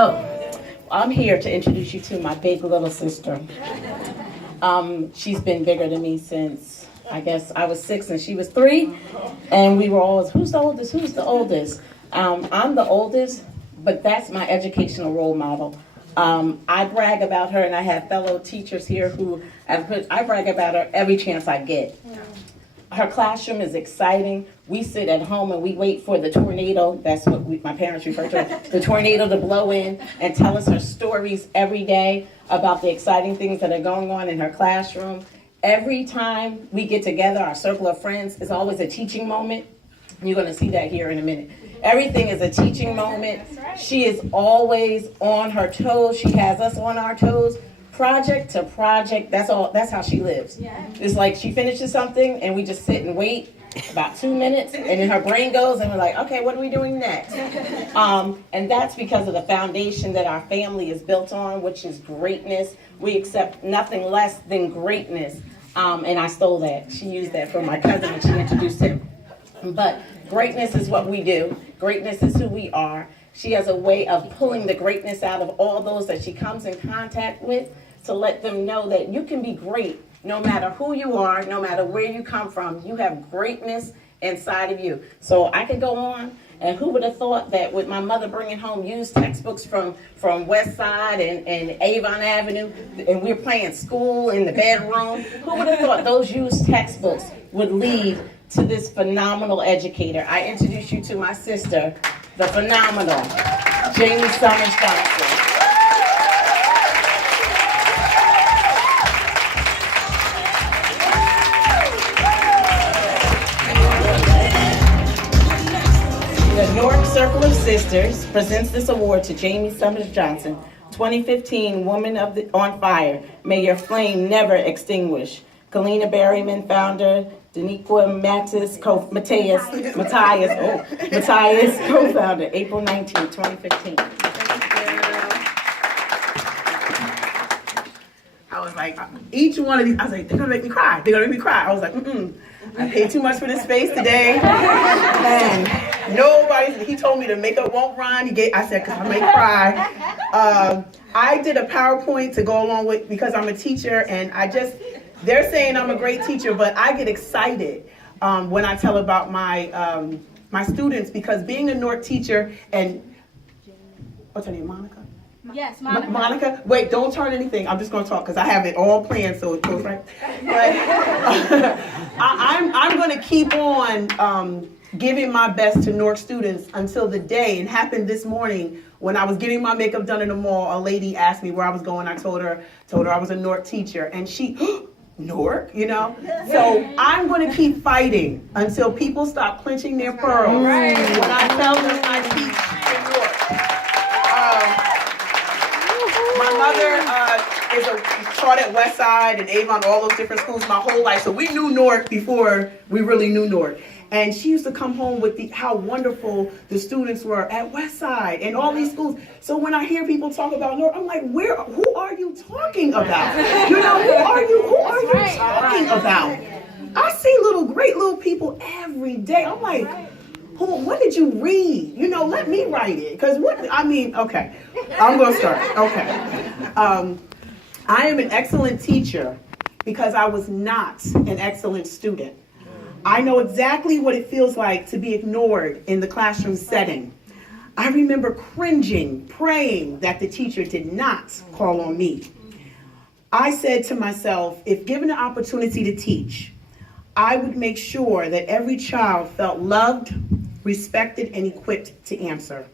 Oh, I'm here to introduce you to my big little sister. She's been bigger than me since, I guess, I was 6 and she was 3. And we were always, who's the oldest? Who's the oldest? I'm the oldest, but that's my educational role model. I brag about her, and I have fellow teachers here who I brag about her every chance I get. Her classroom is exciting. We sit at home and we wait for the tornado, that's what my parents refer to it, the tornado to blow in and tell us her stories every day about the exciting things that are going on in her classroom. Every time we get together, our circle of friends is always a teaching moment. You're going to see that here in a minute. Everything is a teaching moment. She is always on her toes. She has us on our toes. Project to project, that's how she lives. It's like she finishes something and we just sit and wait about 2 minutes and then her brain goes and we're like, okay, what are we doing next? And that's because of the foundation that our family is built on, which is greatness. We accept nothing less than greatness. And I stole that. She used that from my cousin when she introduced him. But greatness is what we do. Greatness is who we are. She has a way of pulling the greatness out of all those that she comes in contact with to let them know that you can be great no matter who you are, no matter where you come from. You have greatness inside of you. So I could go on, and who would have thought that with my mother bringing home used textbooks from West Side and Avon Avenue, and we're playing school in the bedroom, who would have thought those used textbooks would lead to this phenomenal educator? I introduce you to my sister, the phenomenal Jamie Summers Johnson. The Newark Circle of Sisters presents this award to Jamie Summers Johnson, 2015 Woman on Fire. May your flame never extinguish. Kalina Berryman, founder. Daniqua Matthias, co-founder, April 19, 2015. I was like, each one of these, I was like, they're gonna make me cry. They're gonna make me cry. I was like, I paid too much for this space today. And nobody, he told me the makeup won't run. I said, cause I may cry. I did a PowerPoint to go along with, because I'm a teacher and they're saying I'm a great teacher, but I get excited when I tell about my my students, because being a Newark teacher and, what's her name, Monica? Yes, Monica. Monica, wait, don't turn anything. I'm just going to talk because I have it all planned, so it goes right. But I'm going to keep on giving my best to Newark students until the day. It happened this morning when I was getting my makeup done in the mall. A lady asked me where I was going. I told her I was a Newark teacher, and she. Newark, you know? So I'm going to keep fighting until people stop clenching their pearls when I tell them I teach in Newark. My mother taught at West Side and Avon, all those different schools my whole life. So we knew Newark before we really knew Newark. And she used to come home with how wonderful the students were at West Side and all these schools. So when I hear people talk about Newark, I'm like, who are you talking about? You know, who are you talking about? I see great little people every day. I'm like, what did you read? You know, let me write it. Because okay. I'm going to start. Okay. I am an excellent teacher because I was not an excellent student. I know exactly what it feels like to be ignored in the classroom setting. I remember cringing, praying that the teacher did not call on me. I said to myself, if given the opportunity to teach, I would make sure that every child felt loved, respected, and equipped to answer.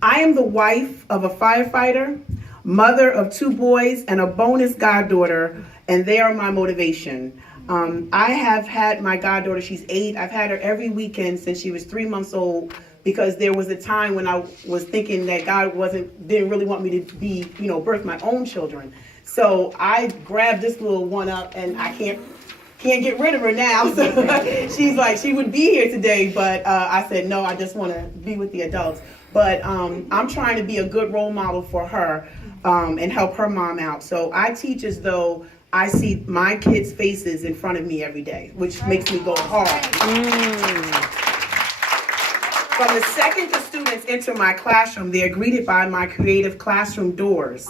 I am the wife of a firefighter, mother of 2 boys, and a bonus goddaughter, and they are my motivation. I have had my goddaughter, she's 8. I've had her every weekend since she was 3 months old, because there was a time when I was thinking that God didn't really want me to be, birth my own children. So I grabbed this little one up, and I can't get rid of her now. So she's like, she would be here today, but I said, no, I just want to be with the adults. But I'm trying to be a good role model for her and help her mom out. So I teach as though I see my kids' faces in front of me every day, which makes me go hard. From the second the students enter my classroom, they are greeted by my creative classroom doors.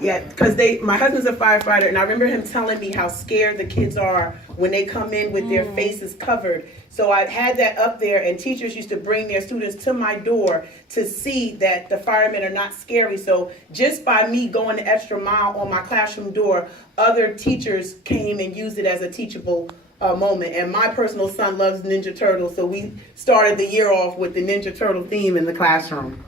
Yeah, because my husband's a firefighter, and I remember him telling me how scared the kids are when they come in with their faces covered. So I had that up there, and teachers used to bring their students to my door to see that the firemen are not scary. So just by me going the extra mile on my classroom door, other teachers came and used it as a teachable moment. And my personal son loves Ninja Turtles, so we started the year off with the Ninja Turtle theme in the classroom.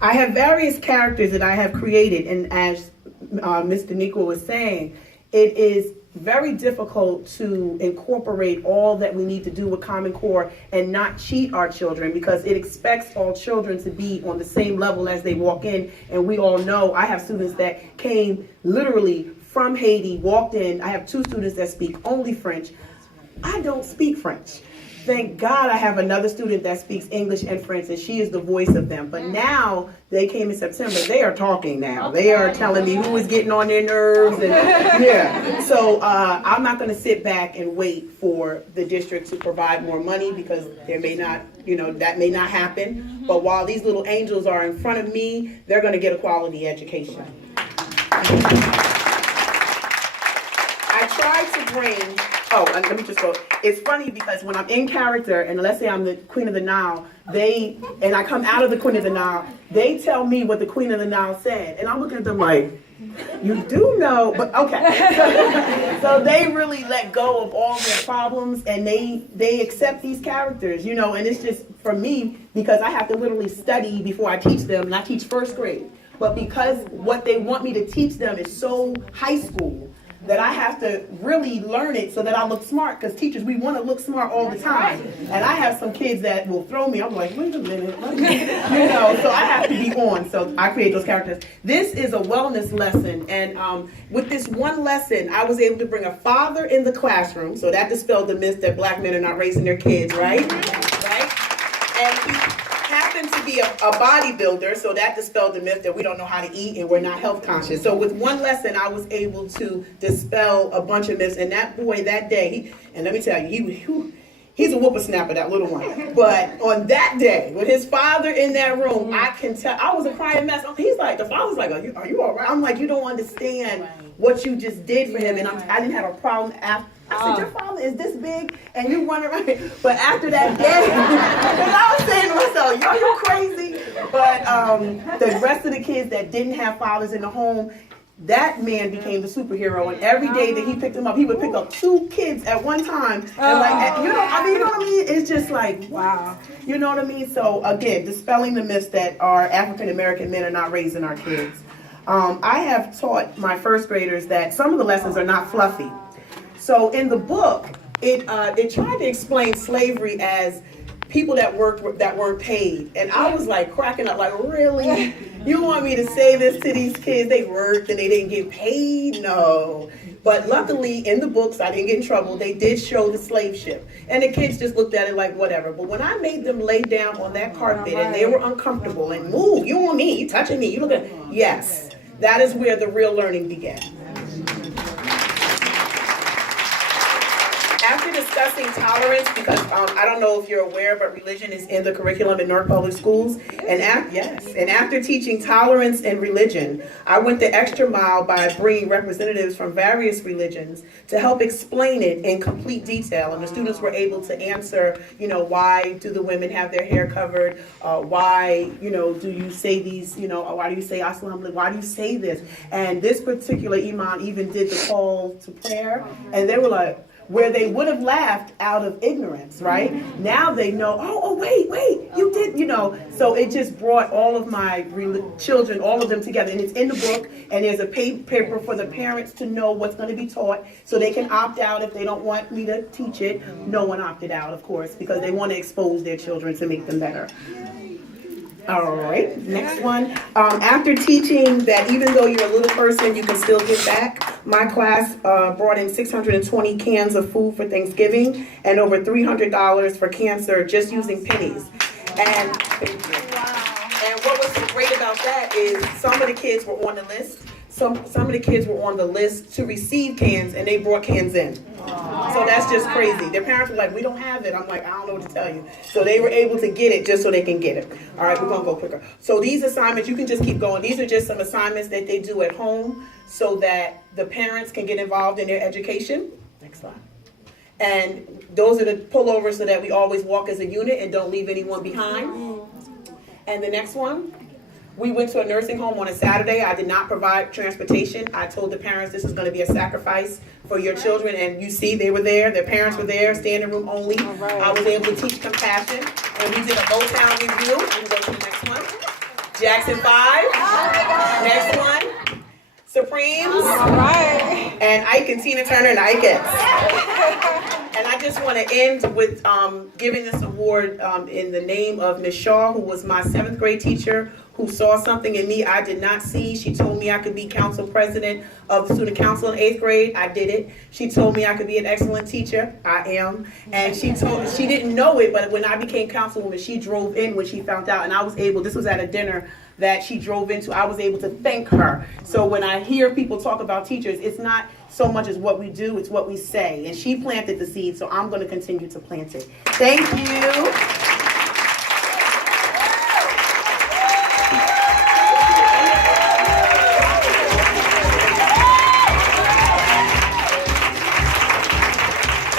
I have various characters that I have created, and as Mr. Nico was saying, it is very difficult to incorporate all that we need to do with Common Core and not cheat our children, because it expects all children to be on the same level as they walk in. And we all know, I have students that came literally from Haiti, walked in. I have 2 students that speak only French. I don't speak French. Thank God I have another student that speaks English and French, and she is the voice of them. But now, they came in September, they are talking now. They are telling me who is getting on their nerves. And yeah. So I'm not going to sit back and wait for the district to provide more money, because there may not, that may not happen. But while these little angels are in front of me, they're going to get a quality education. I try to bring... Oh, and let me just go. It's funny because when I'm in character, and let's say I'm the Queen of the Nile, and I come out of the Queen of the Nile, they tell me what the Queen of the Nile said. And I'm looking at them like, you do know, but okay. So they really let go of all their problems, and they accept these characters, and it's just, for me, because I have to literally study before I teach them, and I teach first grade. But because what they want me to teach them is so high school, that I have to really learn it so that I look smart, because teachers, we want to look smart all the time. And I have some kids that will throw me. I'm like, wait a minute. So I have to be on. So I create those characters. This is a wellness lesson. And with this one lesson, I was able to bring a father in the classroom. So that dispelled the myth that black men are not raising their kids, right? Right? And he happened to be a bodybuilder, so that dispelled the myth that we don't know how to eat and we're not health conscious. So with one lesson, I was able to dispel a bunch of myths. And that boy that day, and let me tell you, he's a whippersnapper, that little one. But on that day, with his father in that room, I can tell, I was a crying mess. He's like, the father's like, are you all right? I'm like, you don't understand what you just did for him. And I didn't have a problem after. I said, your father is this big and you run around. But after that day, I was saying to myself, yo, you crazy. But the rest of the kids that didn't have fathers in the home, that man became the superhero. And every day that he picked them up, he would pick up 2 kids at one time. And like, you know what I mean? It's just like, wow. You know what I mean? So again, dispelling the myths that our African American men are not raising our kids. I have taught my first graders that some of the lessons are not fluffy. So in the book, it tried to explain slavery as people that worked that weren't paid. And I was like cracking up, like, really? You want me to say this to these kids? They worked and they didn't get paid? No. But luckily, in the books, I didn't get in trouble. They did show the slave ship. And the kids just looked at it like, whatever. But when I made them lay down on that carpet and they were uncomfortable and move, you want me, you touching me, you look at, yes, that is where the real learning began. After discussing tolerance, because I don't know if you're aware, but religion is in the curriculum in Newark Public Schools. And after teaching tolerance and religion, I went the extra mile by bringing representatives from various religions to help explain it in complete detail. And the students were able to answer, why do the women have their hair covered? Why, do you say these, why do you say Assalamu alaikum? Why do you say this? And this particular imam even did the call to prayer. And they were like, where they would have laughed out of ignorance, right? Now they know, wait, you did, So it just brought all of my children, all of them together. And it's in the book, and there's a paper for the parents to know what's going to be taught, so they can opt out if they don't want me to teach it. No one opted out, of course, because they want to expose their children to make them better. All right, next one. After teaching that even though you're a little person, you can still give back, my class brought in 620 cans of food for Thanksgiving and over $300 for cancer just using pennies. And what was so great about that is some of the kids were on the list. some of the kids were on the list to receive cans, and they brought cans in. So that's just crazy. Their parents were like, we don't have it. I'm like, I don't know what to tell you. So they were able to get it just so they can get it. All right, we're going to go quicker. So these assignments, you can just keep going. These are just some assignments that they do at home so that the parents can get involved in their education. Next slide. And those are the pullovers so that we always walk as a unit and don't leave anyone behind. And the next one. We went to a nursing home on a Saturday. I did not provide transportation. I told the parents this is going to be a sacrifice for your children. And you see, they were there. Their parents were there, standing room only. Right. I was able to teach compassion. And we did a Motown review. We can go to the next one. Jackson 5. Next one. Supremes. All right. And Ike and Tina Turner and Ikettes. And I just want to end with giving this award in the name of Ms. Shaw, who was my 7th grade teacher, who saw something in me I did not see. She told me I could be council president of the student council in 8th grade. I did it. She told me I could be an excellent teacher. I am. And she didn't know it, but when I became councilwoman, she drove in when she found out, and I was able, this was at a dinner that she drove into, I was able to thank her. So when I hear people talk about teachers, it's not so much as what we do, it's what we say. And she planted the seed, so I'm going to continue to plant it. Thank you.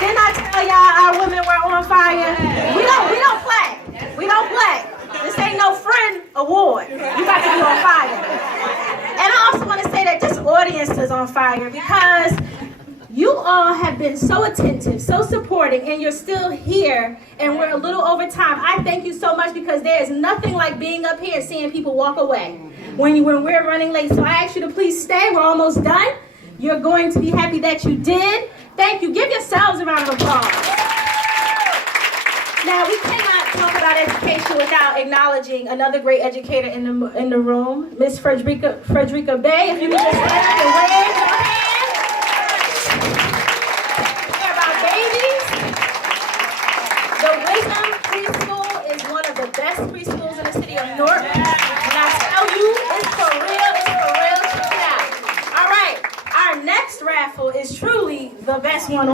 Didn't I tell y'all our women were on fire? We don't play. We don't play. This ain't no friend award. You got to be on fire. And I also want to say that this audience is on fire because you all have been so attentive, so supporting, and you're still here, and we're a little over time. I thank you so much because there is nothing like being up here and seeing people walk away when we're running late. So I ask you to please stay. We're almost done. You're going to be happy that you did. Thank you. Give yourselves a round of applause. Now, we cannot talk about education without acknowledging another great educator in the room, Miss Frederica Bay. If you could just stand up and wave your hand. Care about babies. The Wisdom Preschool is one of the best preschools in the city of Newark. And I tell you, it's for real, check it out. All right, our next raffle is truly the best one.